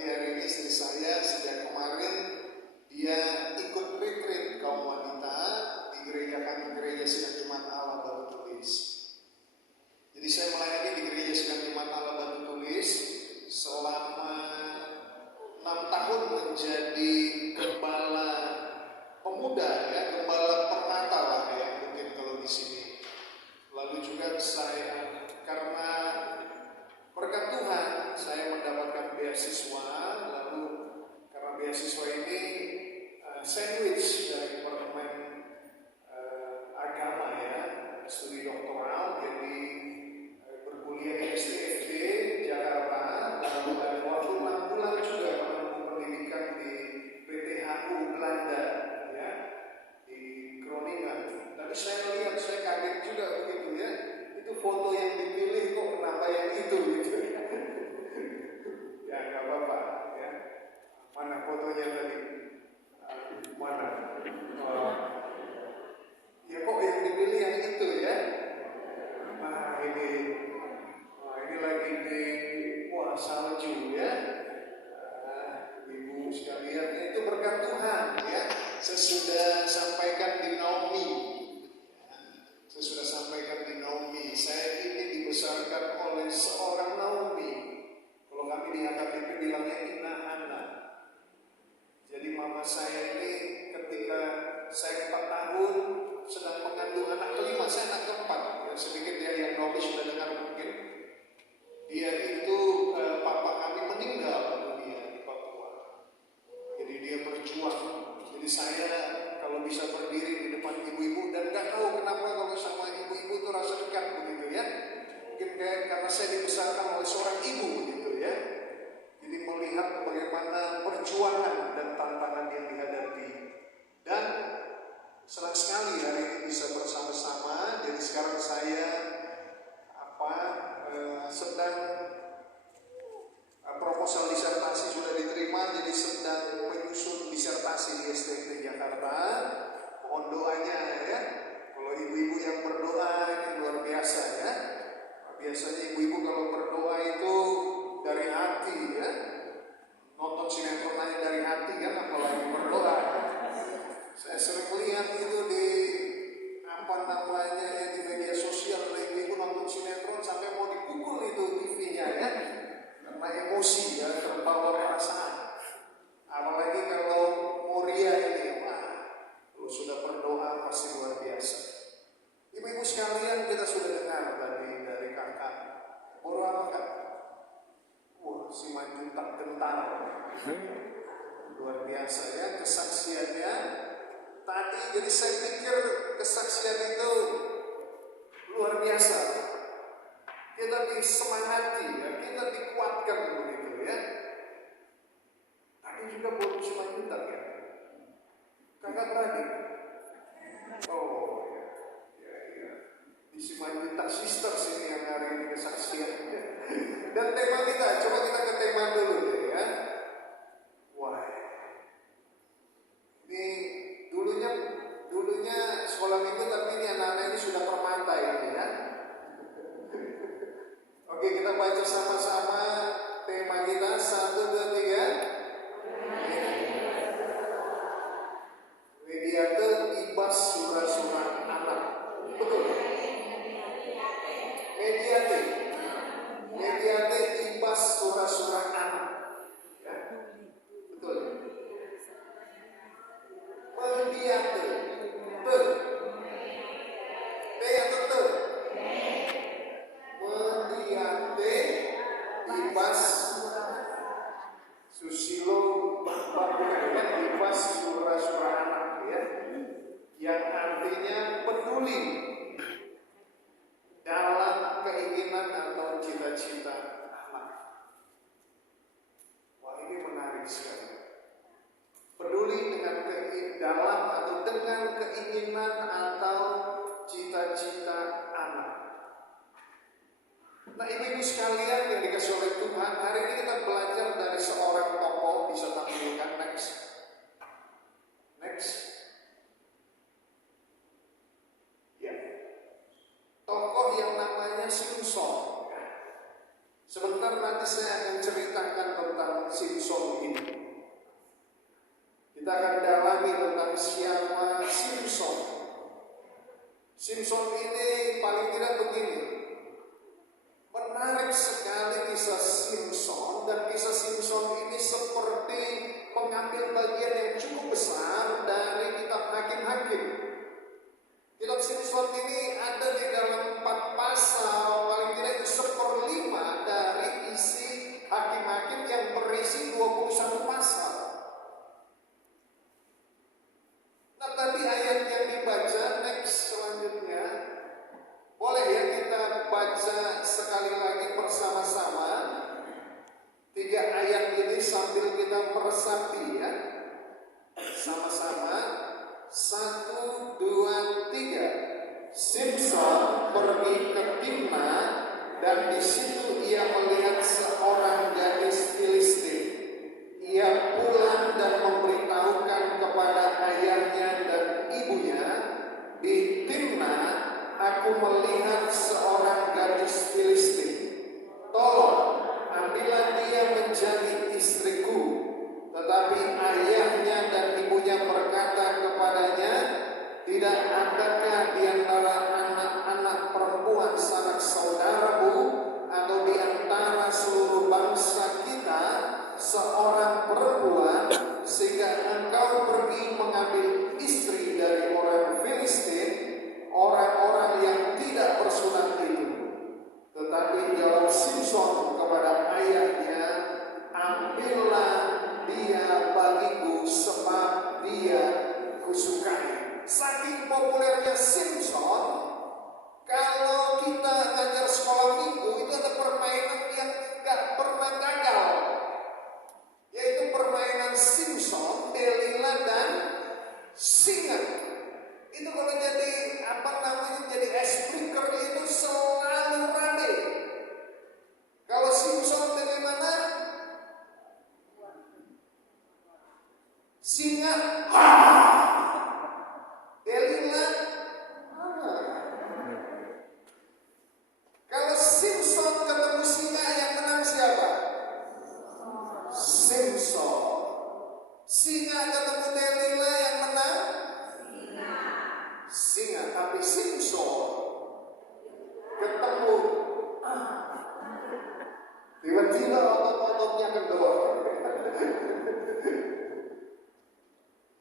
Tapi hari ini istri saya sejak kemarin dia ikut retreat kaum wanita di gereja kami, gereja Sidang Jemaat Allah Batu Tulis. Jadi saya melayani di gereja Sidang Jemaat Allah Batu Tulis selama 6 tahun menjadi gembala pemuda, ya, gembala permata lah ya mungkin kalau di sini. Lalu juga saya karena berkat Tuhan saya mendapatkan beasiswa, lalu karena beasiswa ini sandwich dari Departemen Agama ya, studi doktoral, jadi berkuliah di STFJ Jakarta, lalu ada waktu 6 bulan juga menempuh pendidikan di PTHU Belanda ya, di Groningen. Tapi saya lihat, saya kaget juga begitu ya, itu foto yang dipilih kok kenapa yang itu gitu ya, nggak apa-apa ya. Mana fotonya tadi? Mana? Oh. Ya kok yang dipilih yang itu ya? Nah ini lagi di salju ya. Ibu sekalian, itu berkat Tuhan ya. Saya sudah sampaikan di Naomi. Saya ini dibesarkan oleh seorang Naomi. Kalau kami di AKBP bilangnya Ina Hana. Jadi mama saya ini ketika saya 4 tahun sedang mengandung anak kelima, saya anak keempat. Ya, sedikit ya yang Naomi sudah dengar mungkin. Dia itu papa kami meninggal dunia di Papua. Jadi dia berjuang. Jadi saya kalau bisa berdiri di depan ibu-ibu dan nggak tahu kenapa kalau sama ibu-ibu itu rasa dekat begitu ya. Mungkin karena saya dibesarkan oleh seorang ibu begitu ya. Jadi melihat bagaimana perjuangan dan tantangan yang dihadapi. Dan senang sekali hari ini bisa bersama-sama. Jadi sekarang saya sedang proposal disertasi sudah diterima, jadi sedang menyusun disertasi di STT Jakarta. Mohon doanya ya. Kalau ibu-ibu yang berdoa ini luar biasa ya. Biasanya ibu-ibu kalau berdoa itu dari hati ya. Nonton sinetron aja dari hati kan, apalagi berdoa. Saya sering lihat itu di di media sosial, ibu-ibu nonton sinetron sampai mau dipukul itu TV-nya ya. Karena emosi ya, terbawa perasaan. Apalagi kalau Moria ini, kalau sudah berdoa pasti luar biasa. Ibu-ibu sekalian, kita sudah dengar tadi dari kakak. Baru apa kak? Wah, si Manjuntak gentar. Luar biasa ya kesaksiannya. Tadi jadi saya pikir kesaksian itu luar biasa. Kita disemangati ya, kita dikuatkan begitu ya. Tadi juga buat Simanjuntak ya. Kakak berani. Oh ya. Di Simanjuntak Sisters ini yang hari ini kesaksian. Dan tema kita, coba kita ke tema dulu deh ya. Wah. Ini dulunya sekolah minggu, tapi ini anak-anak ini sudah permata ini ya. Oke, kita baca sama-sama tema kita 1, 2, 3. Mediator ibas surah-surah anak. Betul. Mediator ibas surah-surah anak. Ya. Betul. Mediator. Betul. Betul. Mediate ibas Susilo Bapak nanti saya akan ceritakan tentang Simpson ini. Kita akan dalami tentang siapa Simpson. Simpson ini paling tidak begini. Menarik sekali kisah Simpson, dan kisah Simpson ini seperti pengambil bagian yang cukup besar dari kitab Hakim-Hakim. Kitab Simpson ini ada di dalam 4 pasal, paling tidak itu 1/5 dari isi Hakim-Hakim yang berisi 21 pasal. Nah, tadi ayat yang dibaca, next selanjutnya, boleh ya kita baca sekali lagi bersama-sama 3 ayat ini sambil kita meresapi ya. Sama-sama, 1, 2, 3. Simpson pergi ke Timnah, dan di situ ia melihat seorang gadis Filistin. Ia pulang dan memberitahukan kepada ayahnya dan ibunya, di Timnah aku melihat seorang gadis Filistin. Tolong ambillah dia menjadi istriku. Tetapi ayahnya dan ibunya berkata kepadanya, tidak adakah di antara anak-anak perempuan sanak saudaramu atau di antara seluruh bangsa kita seorang perempuan sehingga engkau pergi mengambil istri dari orang Filistin, orang-orang yang tidak bersunat itu? Tetapi jawab Simpson kepada ayahnya, ambillah dia bagiku sebab dia kusukai. Saking populernya Simpson, kalau kita ngajar sekolah minggu itu ada permainan yang gak pernah gagal, yaitu permainan Simpson, Delila dan singa. Itu kalau jadi jadi ice breaker itu selalu rame. Kalau Simpson bagaimana? Singa, Delila, kalau Simpson ketemu singa, yang menang siapa? Simpson. Singa ketemu Delila, yang menang? Singa. Tapi Simpson ketemu, tiba-tiba otot-ototnya kendor.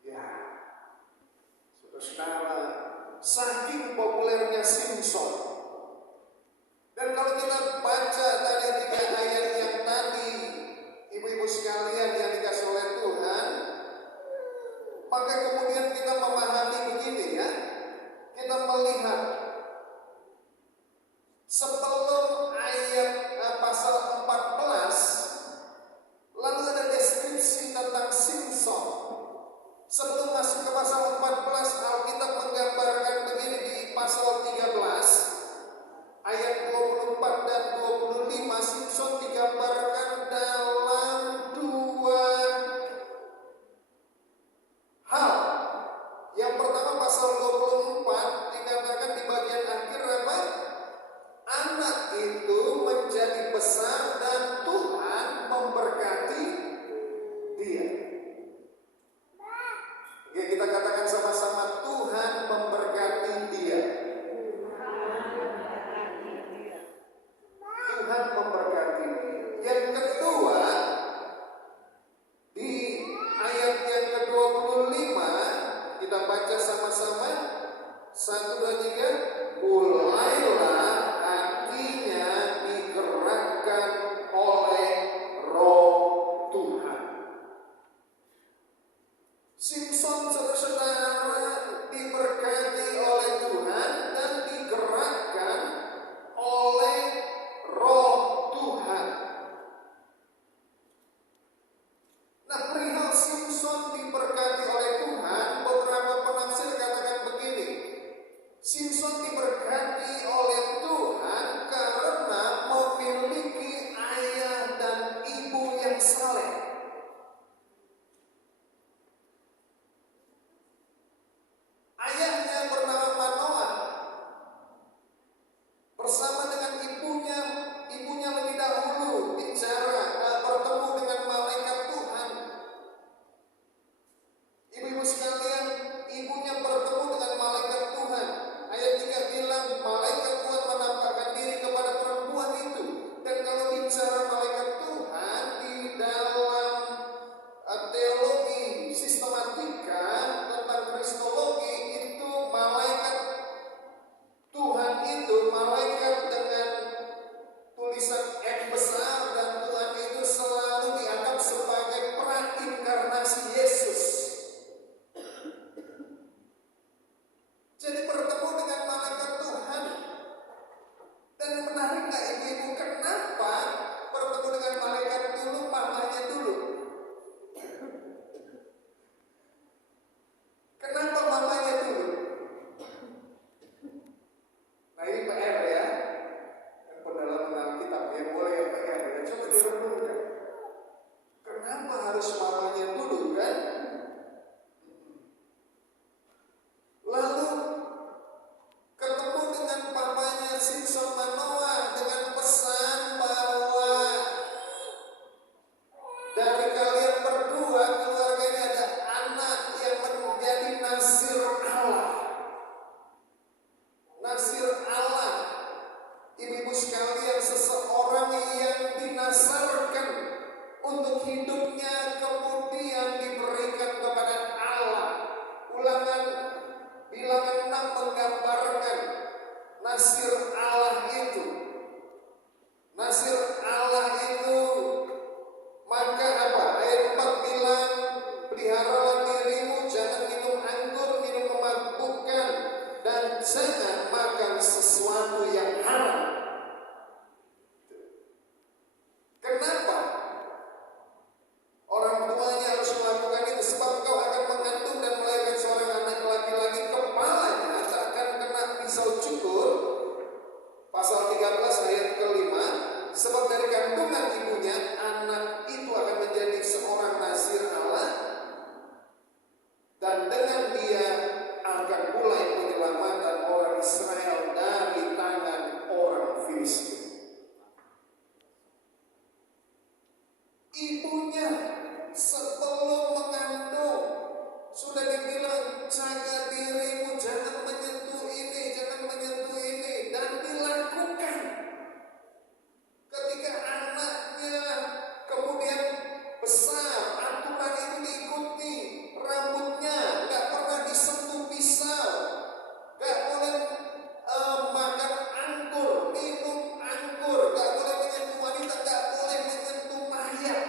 Ya, saudara, saking populernya Simpson. Dan kalau kita baca dari 3 ayat yang tadi, ibu-ibu sekalian yang dikasih oleh Tuhan, maka kemudian kita memahami begini ya. Kita melihat sebelum ayat pasal 14, lalu ada deskripsi tentang ibunya sebelum mengandung sudah dibilang jaga dirimu, jangan menyentuh ini, jangan menyentuh ini, dan dilakukan. Ketika anaknya kemudian besar, aturan itu diikuti. Rambutnya nggak pernah disentuh pisau, nggak boleh makan anggur, minum anggur, nggak boleh menyentuh wanita, nggak boleh menyentuh mayat.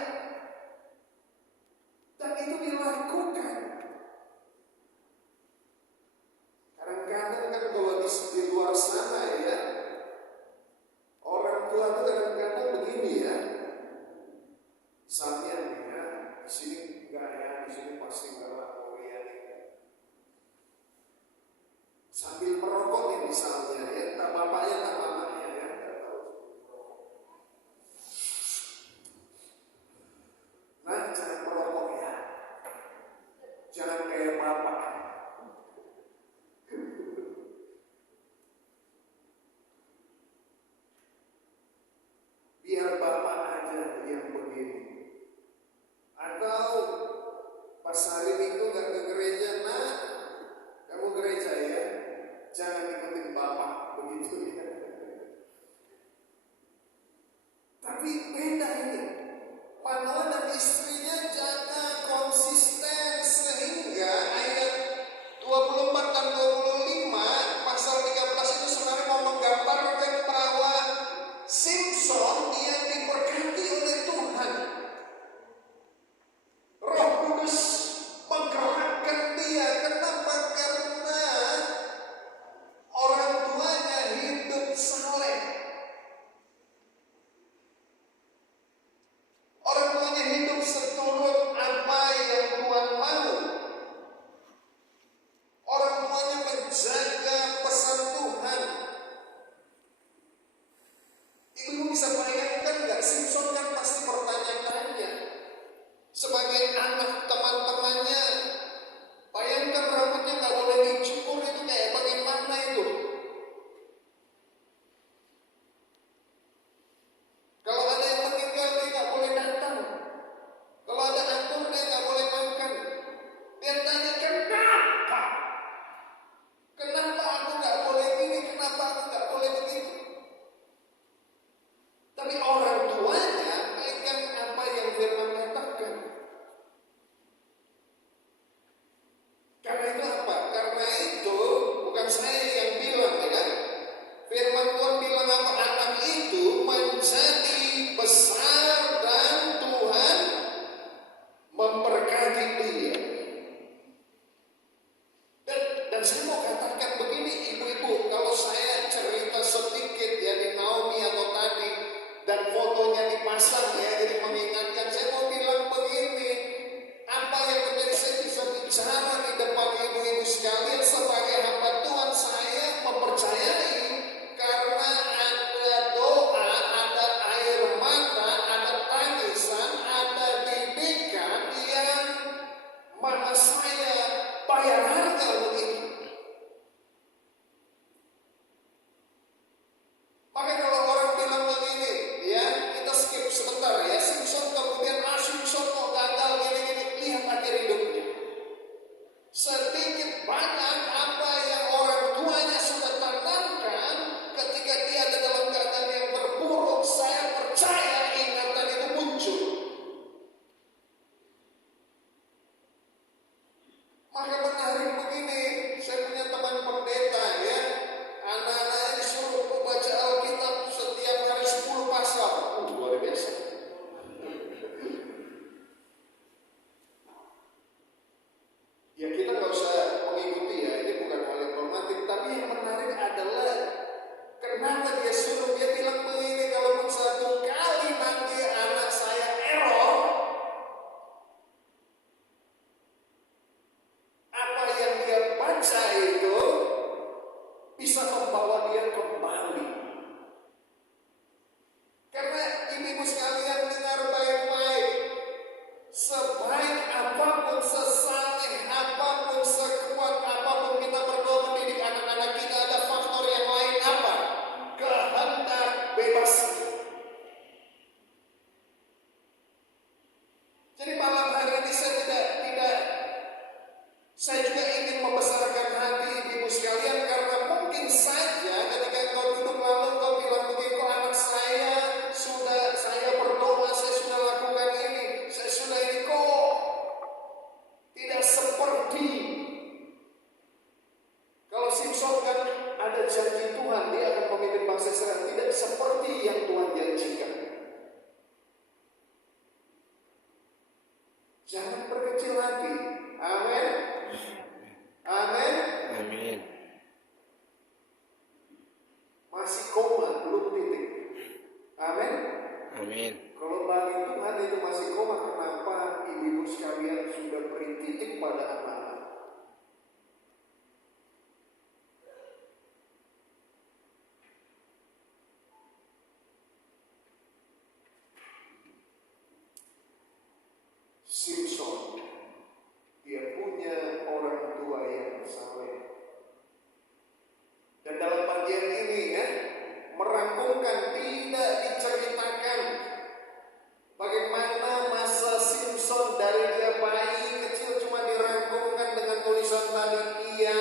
Jadi malam hari ini saya juga ingin membesarkan hati ibu sekalian, karena mungkin saja ketika kau duduk lalu kau bilang begini, kok anak saya berdoa, saya sudah lakukan ini, saya sudah ini, kok tidak seperti. Kalau Simson kan ada janji Tuhan, dia akan memimpin bangsa Israel, tidak seperti yang Tuhan janjikan. Jangan berkecil hati. Amin. Amin. Amin. Masih koma, belum titik. Amin. Amin. Kalau bagi Tuhan itu masih koma, kenapa ibu-ibu sekalian sudah beri titik pada anak-anak? Simson, dia punya orang tua yang saleh. Dan dalam bagian ini merangkumkan, tidak diceritakan bagaimana masa Simson dari dia bayi kecil, cuma dirangkumkan dengan tulisan tadi, ia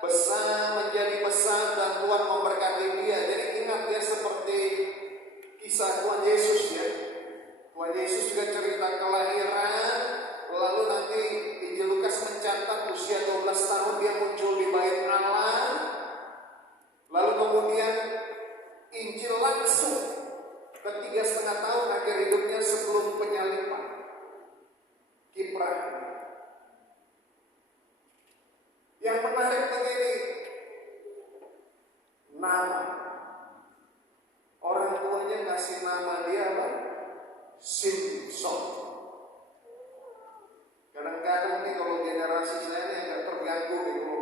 besar menjadi besar dan Tuhan memberkati dia. Jadi ingat ya, seperti kisah Tuhan Yesus ya. Tuhan Yesus juga cerita kelahiran, lalu nanti di Lukas mencatat usia 12 tahun dia muncul di bait Allah. Lalu kemudian Injil langsung ke 3,5 tahun akhir hidupnya sebelum penyaliban. Kiprah. Yang menarik begini, nama. Orang tuanya kasih nama dia apa? Simson. Kadang-kadang nih kalau generasi saya ini agak terganggu nih kalau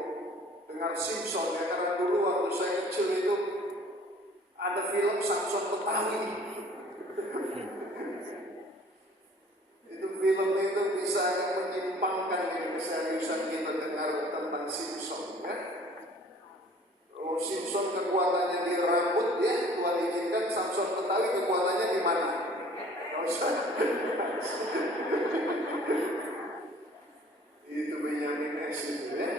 dengar Simson ya, karena dulu waktu saya kecil itu ada film Samson Betawi. Itu film itu bisa agak menyimpangkan keseriusan kita dengar tentang Simson ya. Kalau Simson kekuatannya di rambut ya, Tuhan izinkan. Samson Betawi kekuatannya di mana? Itu Benyamin itu ya.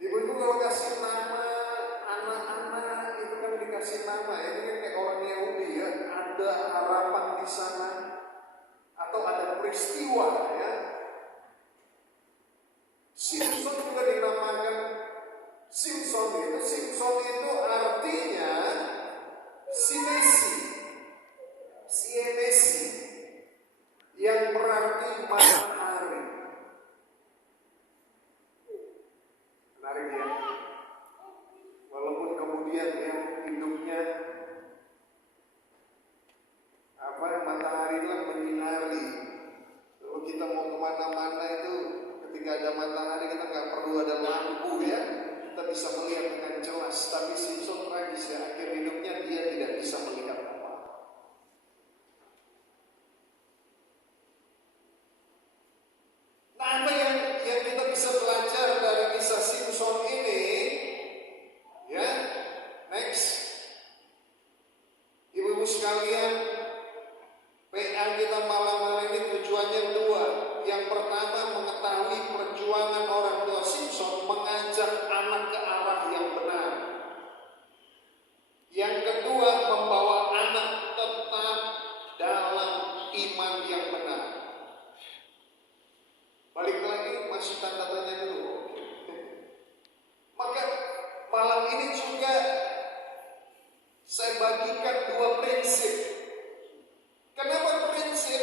Ibu-ibu kalau kasih nama anak-anak itu kan dikasih nama, ini kan kayak orang Yahudi ya, ada harapan di sana atau ada peristiwa ya. Simson juga dinamakan Simson itu artinya Sienesi, yang berarti matahari. Menarik ya. Walaupun kemudian yang hidupnya matahari itu kan menyinari. Kalau kita mau kemana-mana itu, ketika ada matahari kita nggak perlu ada lampu ya, kita bisa melihat dengan jelas. Tapi Simson tragis ya, akhir hidupnya dia tidak bisa melihat apa. Nah, apa yang kita bisa belajar dari kisah Simson ini? Ya, next. Ibu-ibu sekalian, PA kita malam hari ini tujuannya dua. Yang pertama, mengetahui perjuangan orang tua Simson mengajak anak ke arah yang benar. Yang kedua, membawa anak tetap dalam iman yang benar. Balik lagi, masih tanda tanya dulu. Maka malam ini juga saya bagikan dua prinsip. Kenapa prinsip?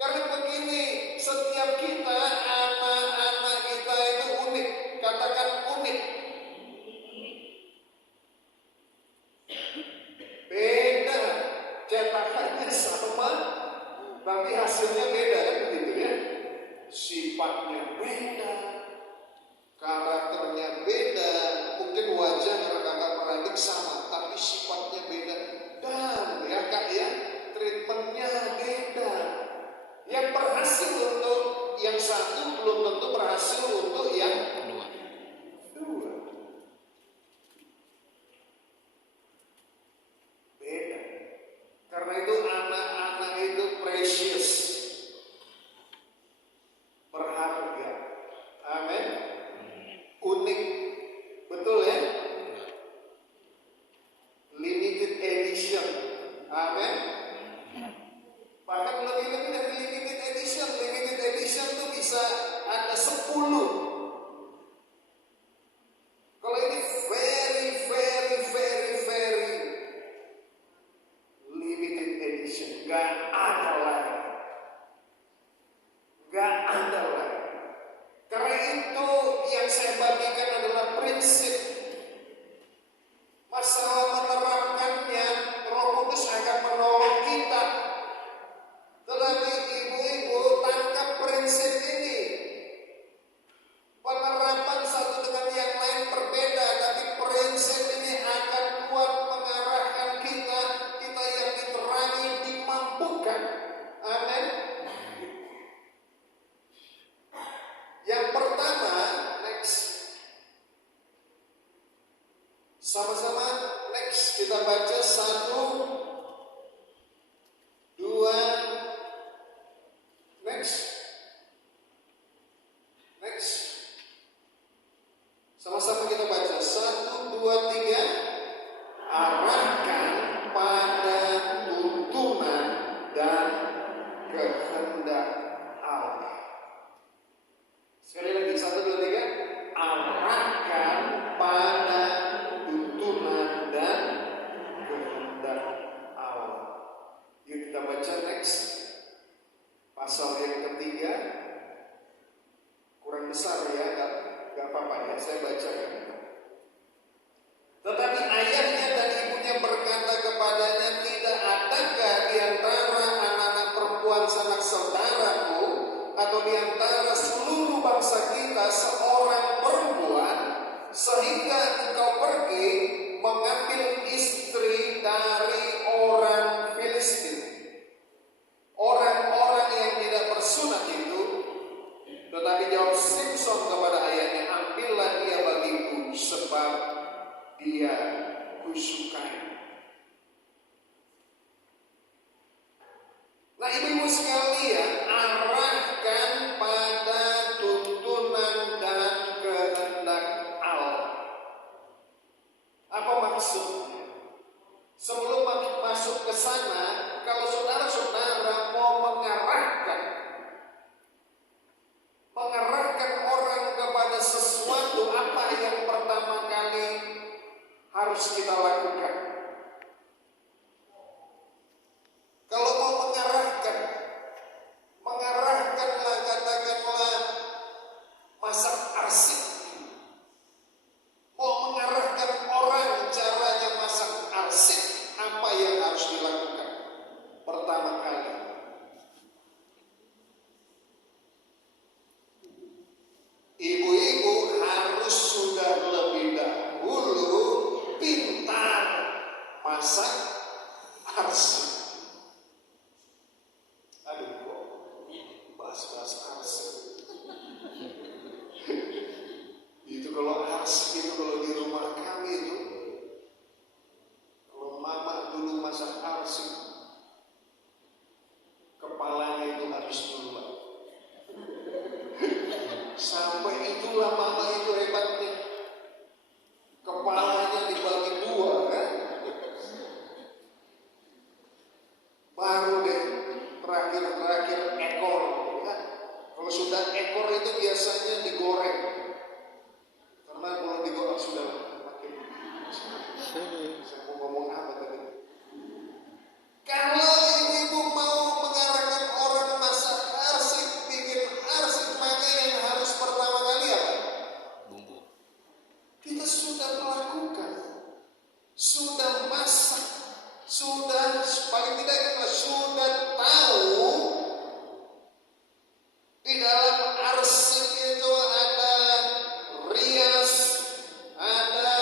Karena begini, setiap kita, anak-anak kita itu unik. Katakan unik. Beda, cetakannya sama, tapi hasilnya beda kan begitu ya. Sifatnya beda, karakternya beda, mungkin wajah kakak beradik sama, tapi sifatnya beda. Dan ya kak ya, treatmentnya beda. Yang berhasil untuk yang satu belum tentu berhasil untuk yang dua. Beda. Karena itu anak-anak itu precious, berharga. Amin. Unik, betul ya? Limited edition. Amin. Bahkan lebih dari limited edition. Limited edition itu bisa ada 10. Kalau ini very limited edition, gak ada lagi. Karena itu yang saya bagikan adalah prinsip. Masalah menerapkannya, Roh Kudus akan menolong kita. Tetapi ibu-ibu tangkap prinsip ini. Penerapan satu dengan yang lain berbeda, tapi prinsip ini akan kuat mengarahkan kita yang diterangi, dimampukan. Amin. Yang pertama, next. Sama-sama next, kita baca 1, 2, next. Sama-sama kita baca 1, 2, 3. Arahkan pada tuntunan dan kehendak Allah. Sekali lagi 1, 2, 3. Arahkan pada tuntunan dan kehendak Allah. Yuk kita baca next. Pasal yang ketiga. Kurang besar ya, gak apa-apa ya, saya bacakan. Tetapi ayahnya dan ibunya berkata kepadanya, tidak adakah di antara anak-anak perempuan sanak saudaraku atau di antara seluruh bangsa kita seorang perempuan, sehingga engkau pergi mengambil istri dari orang Filistin, orang-orang yang tidak bersunat itu? Tetapi jawab Samson kepada ayahnya, ambillah dia bagiku, sebab dia kusukai. Nah, ibu-ibu sekalian, arahkan pada tuntunan dan kehendak Allah. Apa maksudnya? Sebelum masuk ke sana, kalau saudara-saudara mau mengarahkan orang kepada sesuatu, apa yang pertama kali harus kita lakukan? Kalau mau mengarahkanlah, katakanlah masak arsik. Mau mengarahkan orang caranya masak arsik, apa yang harus dilakukan? Pertama kali, ibu-ibu harus sudah lebih dahulu pintar masak arsik. Aduh, kok bahas-bahas arsik. Itu kalau arsik itu, kalau di rumah kami itu, kalau mama dulu masak arsik, kepalanya itu habis duluan. Sampai itulah mama itu hebatnya, kepalanya dibagi 2 kan, baru deh terakhir ekor kan. Kalau sudah ekor itu biasanya digoreng, karena kalau digoreng sudah makin. Saya mau ngomong apa tadi? Kalau ibu-ibu mau mengarahkan orang masak arsik, bikin arsik, maka yang harus pertama kali apa? Bumbu. Kita sudah melakukan, sudah masak, sudah paling tidak kita sudah tahu di dalam arsik itu ada rias, ada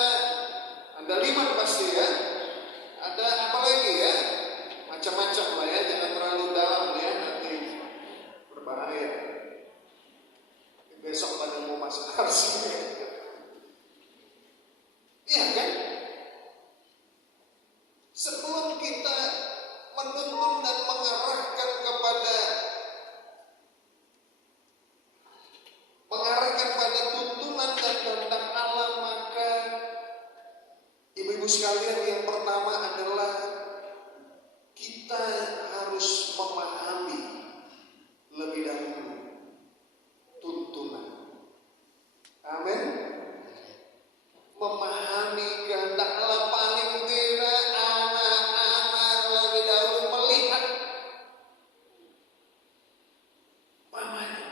liman pasti ya, ada apa lagi ya? Macam-macam lah ya, jangan terlalu dalam ya, nanti berbahaya. Besok pada mau masak arsik, iya kan? Sebelum kita menuntun dan mengarahkan pada tuntunan dan kehendak Allah, maka ibu-ibu sekalian, yang pertama adalah kita harus memahami lebih dahulu tuntunan. Amin. Memahami kehendak Allah, paling tidak anak-anak lebih dahulu melihat mamanya.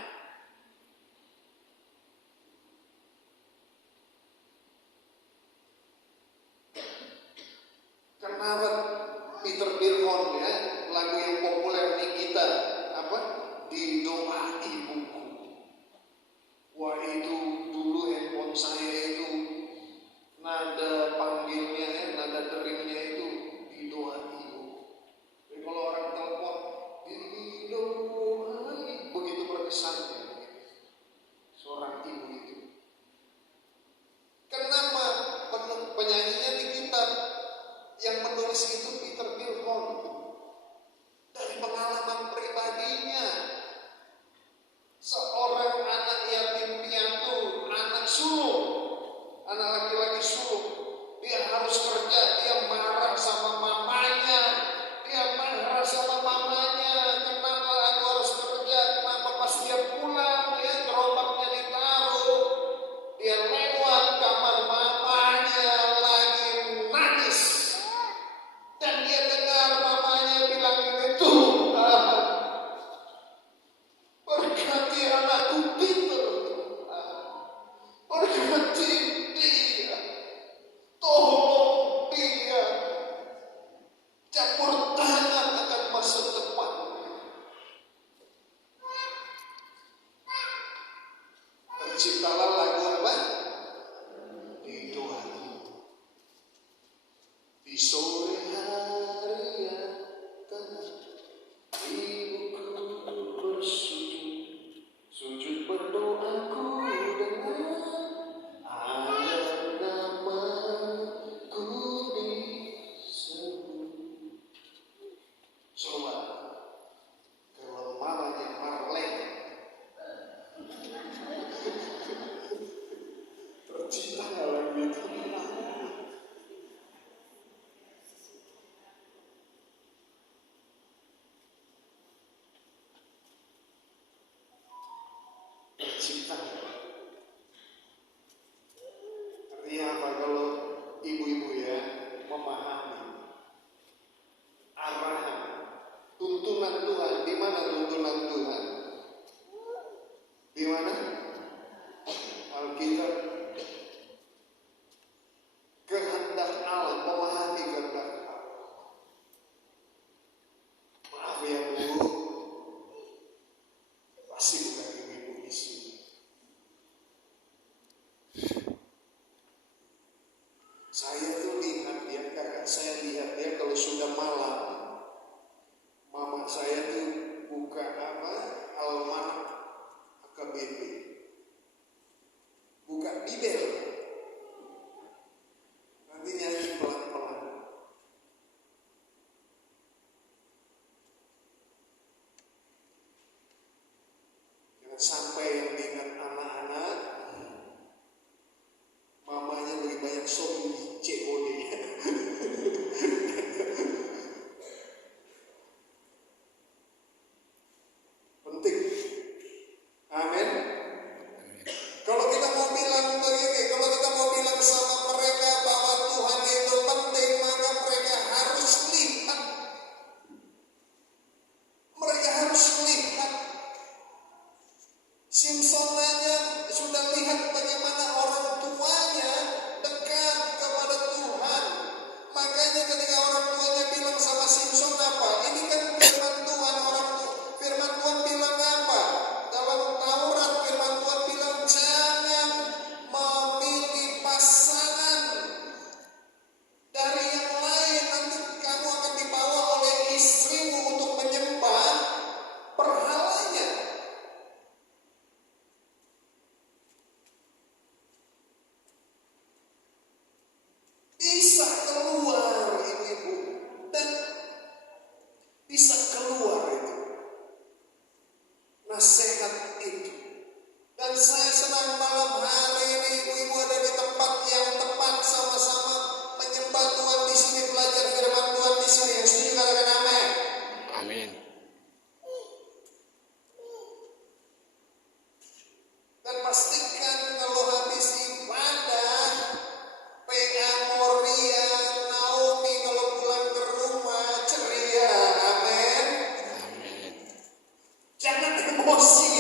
Kenapa Peter Birhon, ya, lagu yang populer nih kita, apa? Di Doa Ibuku. Wah, itu dulu handphone saya itu nada panggilnya, nada deringnya itu di Doa Ibu. Jadi kalau orang telepon di doa, begitu berkesan ya, seorang ibu itu. Kenapa penyanyinya di kitab yang menulis itu Peter Birhon? Dari pengalaman pribadinya, seorang anak yatim piatu, anak sulung, anak laki-laki sulung, dia harus kerja, dia marah sama mamanya, kenapa aku harus kerja, kenapa pas dia pulang, ya, gerobaknya ditaruh, dia lewat kamar mamanya lagi nangis, dan dia dengar mamanya bilang itu, berkati anakku Peter, berkati dia, tolong dia, campur tangan akan masa depan. Terciptalah lagu apa? Di Doa Ibu. Di sore hari yang tenang, ibuku sujud berdoaku dengan agar namaku disebut. Coba kalau mamanya Marlene tercipta nggak lagu itu? Tercipta. Artinya apa? Kalau ibu-ibu, ya, memahami arahan tuntunan Tuhan. Di mana tuntunan Tuhan? Di mana? Alkitab. Kehendak Allah, memahami kehendak Allah. Maaf ya Bu, pasti bukan ibu-ibu di sini. Saya tuh lihat dia, kakak saya lihat dia kalau sudah malam, mama saya tuh buka almanak AKBP, buka Bibel, nanti nyanyi pelan-pelan. Jangan sampai yang ingat anak-anak, mamanya lebih banyak sobi COD. Penting. Amin. Kalau kita mau bilang begini, kalau kita mau bilang sama mereka bahwa Tuhan itu penting, maka mereka harus lihat. Mereka harus lihat emosi